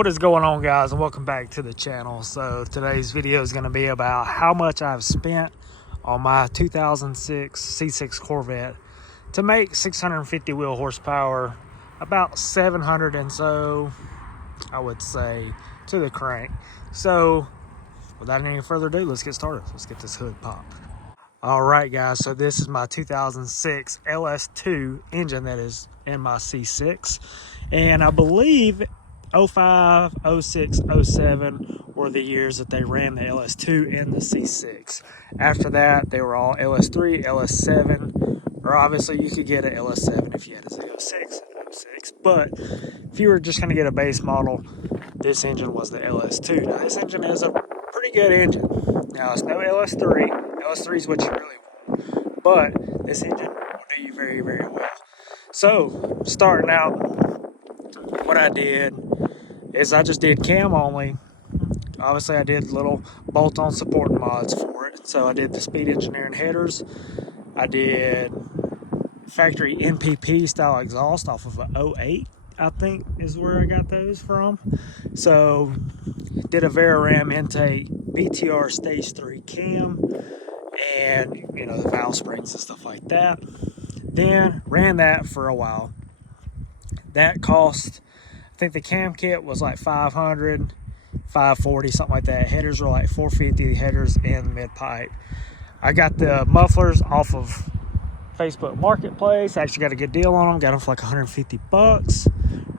What is going on, guys, and welcome back to the channel. So today's video is going to be about how much I've spent on my 2006 C6 Corvette to make 650 wheel horsepower, about 700 and so, I would say, to the crank. So without any further ado, let's get started. Let's get this hood popped. All right, guys, so this is my 2006 LS2 engine that is in my C6, and I believe 05, 06, 07 were the years that they ran the LS2 and the C6. After that, they were all LS3, LS7, or obviously you could get an LS7 if you had a 06, but if you were just going to get a base model, this engine was the LS2. Now, this engine is a pretty good engine. Now, it's no LS3. LS3 is what you really want, but this engine will do you very, very well. So, starting out, what I did is I just did cam only. Obviously, I did little bolt-on support mods for it. So I did the speed engineering headers. I did factory MPP style exhaust off of an 08, I think is where I got those from. So did a Veraram intake, BTR stage 3 cam, and the valve springs and stuff like that. Then ran that for a while. That cost, I think the cam kit was like 500, 540, something like that. Headers were like 450, headers and mid pipe. I got the mufflers off of Facebook Marketplace. I actually got a good deal on them. Got them for like 150 bucks.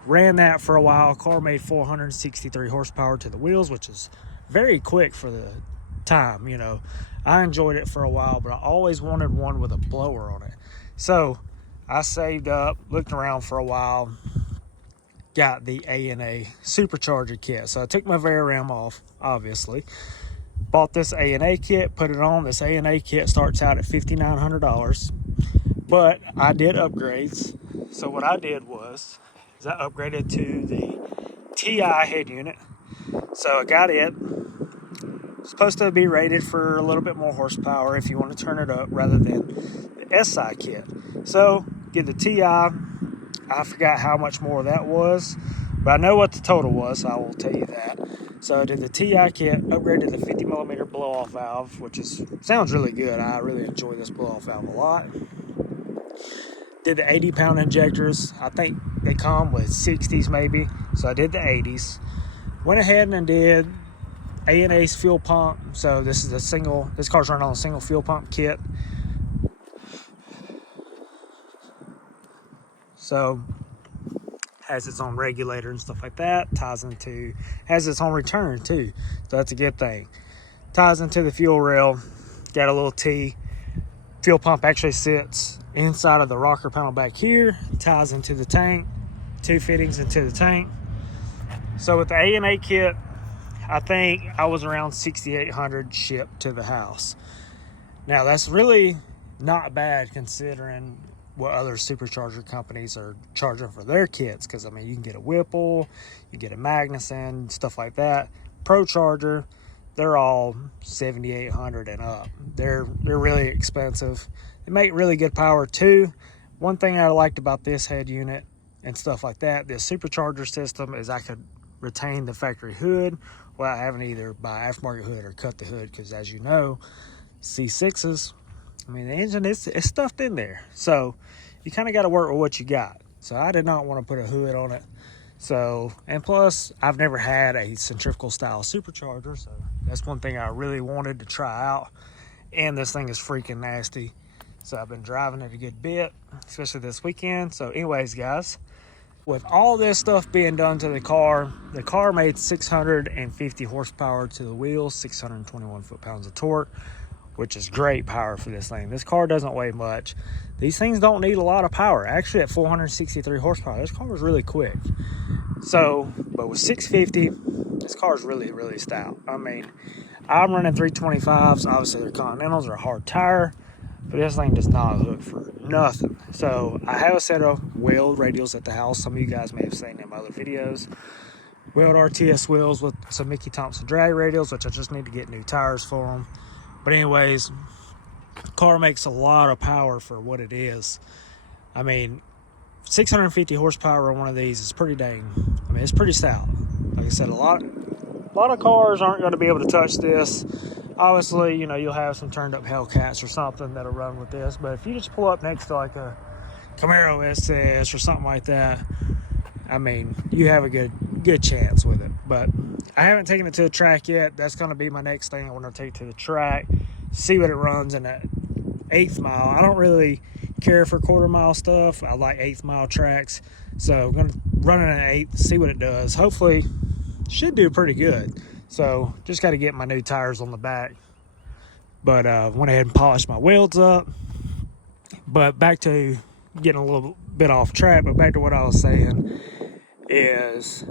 Ran that for a while. Car made 463 horsepower to the wheels, which is very quick for the time. I enjoyed it for a while, but I always wanted one with a blower on it. So I saved up, looked around for a while, got the A&A Supercharger kit. So I took my Veraram off, obviously. Bought this A&A kit, put it on. This A&A kit starts out at $5,900. But I did upgrades. So what I did was I upgraded to the TI head unit. So I got it. It's supposed to be rated for a little bit more horsepower if you want to turn it up rather than the SI kit. So get the TI. I forgot how much more that was, but I know what the total was, so I will tell you that. So I did the TI kit, upgraded the 50 millimeter blow-off valve, which sounds really good. I really enjoy this blow-off valve a lot. Did the 80-pound injectors. I think they come with 60s maybe, so I did the 80s. Went ahead and did A&A's fuel pump. So this car's running on a single fuel pump kit. So has its own regulator and stuff like that. Has its own return too. So that's a good thing. Ties into the fuel rail. Got a little T. Fuel pump actually sits inside of the rocker panel back here. Ties into the tank. 2 fittings into the tank. So with the A&A kit, I think I was around $6,800 shipped to the house. Now that's really not bad considering what other supercharger companies are charging for their kits, because you can get a Whipple, you get a Magnuson, stuff like that. ProCharger, they're all $7,800 and up. They're really expensive. They make really good power too. One thing I liked about this head unit and stuff like that, this supercharger system, is I could retain the factory hood without having to either buy aftermarket hood or cut the hood, because as you know, C6s, the engine is stuffed in there. So you kind of got to work with what you got. So I did not want to put a hood on it. So, and plus, I've never had a centrifugal style supercharger. So that's one thing I really wanted to try out. And this thing is freaking nasty. So I've been driving it a good bit, especially this weekend. So anyways, guys, with all this stuff being done to the car made 650 horsepower to the wheels, 621 foot-pounds of torque, which is great power for this thing. This car doesn't weigh much. These things don't need a lot of power. Actually, at 463 horsepower, this car was really quick. So, but with 650, this car is really, really stout. I'm running 325s. Obviously, they're Continentals, they're a hard tire, but this thing does not hook for nothing. So, I have a set of wheeled radials at the house. Some of you guys may have seen in my other videos. Wheeled RTS wheels with some Mickey Thompson drag radials, which I just need to get new tires for them. But anyways, the car makes a lot of power for what it is. 650 horsepower on one of these is pretty dang, it's pretty stout. Like I said, a lot of cars aren't going to be able to touch this. Obviously, you know, you'll have some turned up Hellcats or something that'll run with this. But if you just pull up next to like a Camaro SS or something like that, I mean, you have a good chance with it. But I haven't taken it to the track yet. That's going to be my next thing I want to take to the track, see what it runs in that 1/8 mile. I don't really care for 1/4 mile stuff. I like 1/8 mile tracks. So I'm going to run it in an 1/8, see what it does. Hopefully, should do pretty good. So just got to get my new tires on the back. But went ahead and polished my wheels up. But back to getting a little bit off track, but back to what I was saying is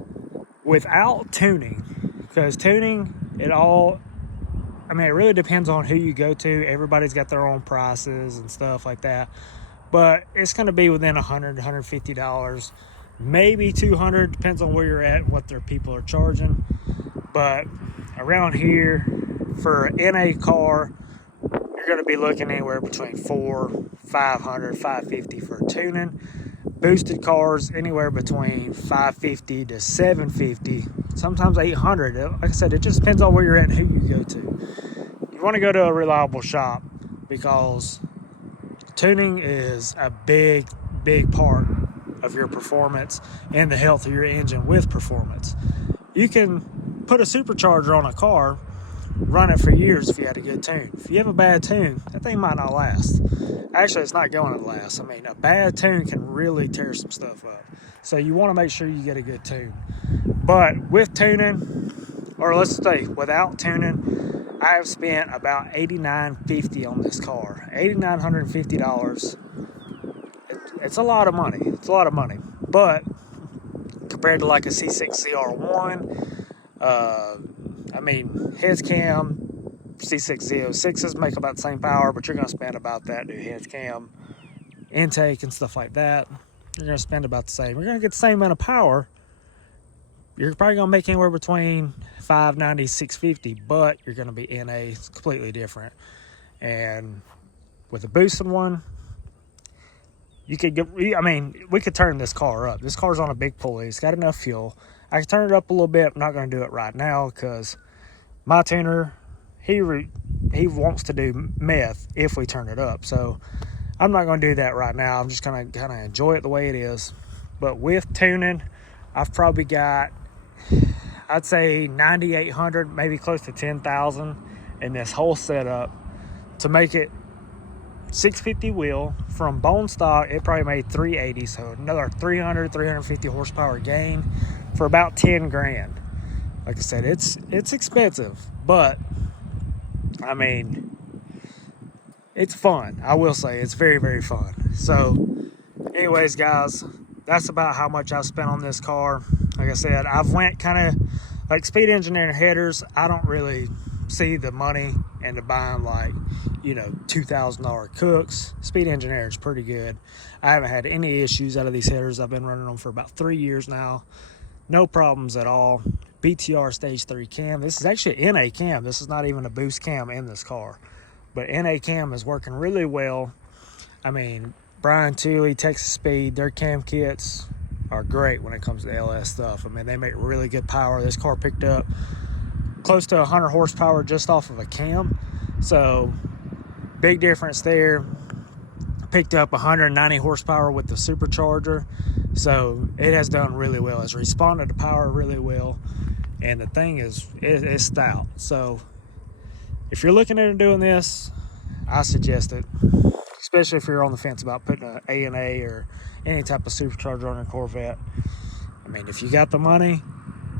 without tuning, because tuning, it really depends on who you go to. Everybody's got their own prices and stuff like that, but it's going to be within $100, $150, maybe $200, depends on where you're at and what their people are charging. But around here for an NA car, you're going to be looking anywhere between $400, $500, $550 for tuning. Boosted cars anywhere between $550 to $750, sometimes $800. Like I said, it just depends on where you're at and who you go to. You want to go to a reliable shop because tuning is a big part of your performance and the health of your engine with performance. You can put a supercharger on a car, run it for years if you had a good tune. If you have a bad tune, that thing might not last. Actually, it's not going to last. I mean, a bad tune can really tear some stuff up. So you want to make sure you get a good tune. But with tuning, or let's say without tuning, I have spent about $8,950 on this car. $8,950. It's a lot of money. It's a lot of money. But compared to like a C6 CR1, I mean, heads cam, C6 Z06s make about the same power, but you're going to spend about that new heads cam, intake and stuff like that. You're going to spend about the same. You're going to get the same amount of power. You're probably going to make anywhere between $590, $650, but you're going to be NA. It's completely different. And with a boosted one, you could get, I mean, we could turn this car up. This car's on a big pulley. It's got enough fuel. I can turn it up a little bit. I'm not going to do it right now because my tuner, he wants to do meth if we turn it up. So I'm not going to do that right now. I'm just going to kind of enjoy it the way it is. But with tuning, I've probably got, I'd say 9,800, maybe close to 10,000 in this whole setup to make it 650 wheel. From bone stock, it probably made 380, so another 350 horsepower gain for about 10 grand. Like I said, it's expensive, but I mean, it's fun. I will say it's very, very fun. So anyways, guys, that's about how much I spent on this car. Like I said, I've went kind of like speed engineering headers. I don't really see the money into buying like, you know, $2,000 cooks. Speed engineering is pretty good. I haven't had any issues out of these headers. I've been running them for about 3 years now. No problems at all. BTR stage 3 cam. This is actually an NA cam. This is not even a boost cam in this car, but NA cam is working really well. I mean, Brian Tooley, Texas Speed, their cam kits are great when it comes to LS stuff. I mean, they make really good power. This car picked up close to 100 horsepower just off of a cam. So big difference there. Picked up 190 horsepower with the Supercharger. So it has done really well. It's responded to power really well. And the thing is, it's stout. So if you're looking into doing this, I suggest it. Especially if you're on the fence about putting an A&A or any type of supercharger on your Corvette. I mean, if you got the money,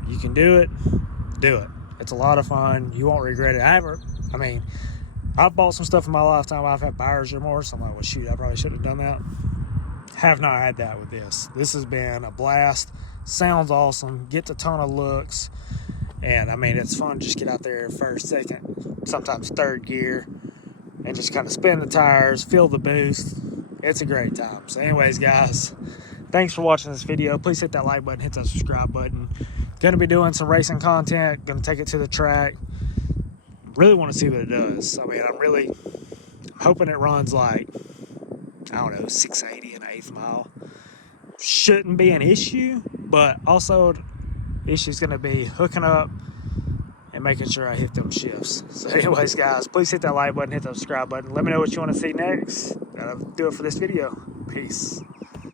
you can do it. Do it. It's a lot of fun. You won't regret it. I've bought some stuff in my lifetime. I've had buyer's remorse. I'm like, well, shoot, I probably should have done that. Have not had that with this. This has been a blast. Sounds awesome. Gets a ton of looks. And, I mean, it's fun to just get out there first, second, sometimes third gear and just kind of spin the tires, feel the boost. It's a great time. So, anyways, guys, thanks for watching this video. Please hit that like button, hit that subscribe button. Going to be doing some racing content. Going to take it to the track. Really want to see what it does. I mean, I'm hoping it runs like, I don't know, 680 in an 1/8 mile. Shouldn't be an issue, but also issue is going to be hooking up and making sure I hit them shifts. So anyways, guys, please hit that like button, hit the subscribe button. Let me know what you want to see next. That'll do it for this video. Peace.